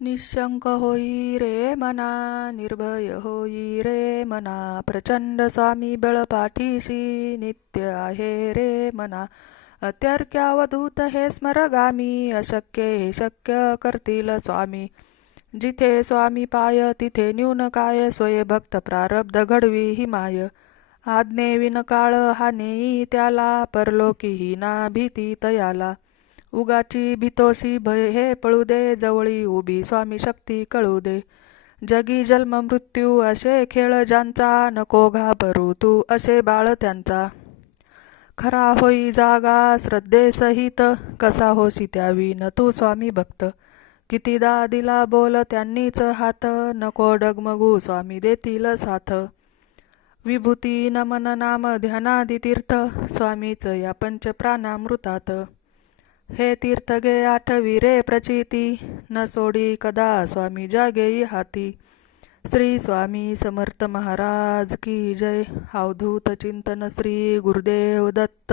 निशंक होई रे मना, निर्भय होई रे मना, प्रचंड स्वामी बळपाठीशी नित्य आहे रे मना. अत्यर्क्यावधूत हे स्मरगामी, अशक्य हे शक्य करतील स्वामी. जिथे स्वामी पाय तिथे न्यून काय, स्वय भक्त प्रारब्ध घडवी ही माय. आज्ञेविन काळ हा नेई त्याला, परलोकीही ना भीती तयाला. उगाची भीतोसी भय हे पळू दे, जवळी उभी स्वामी शक्ती कळू दे. जगी जन्म मृत्यू असे खेळ ज्यांचा, नको घाबरू तू असे बाळ त्यांचा. खरा होई जागा श्रद्धेसहित, कसा होसी त्यावी न तू स्वामी भक्त. कितीदा दिला बोल त्यांनीच हात, नको डगमगू स्वामी देतील साथ. विभूती नमन नाम ध्यानादी तीर्थ, स्वामीच या पंच प्राणामृतात. हे तीर्थ गे आठवी रे प्रचिती, न सोडी कदा स्वामी जागेई हाती. श्री स्वामी समर्थ महाराज की जय. अवधूत चिंतन श्री गुरुदेव दत्त.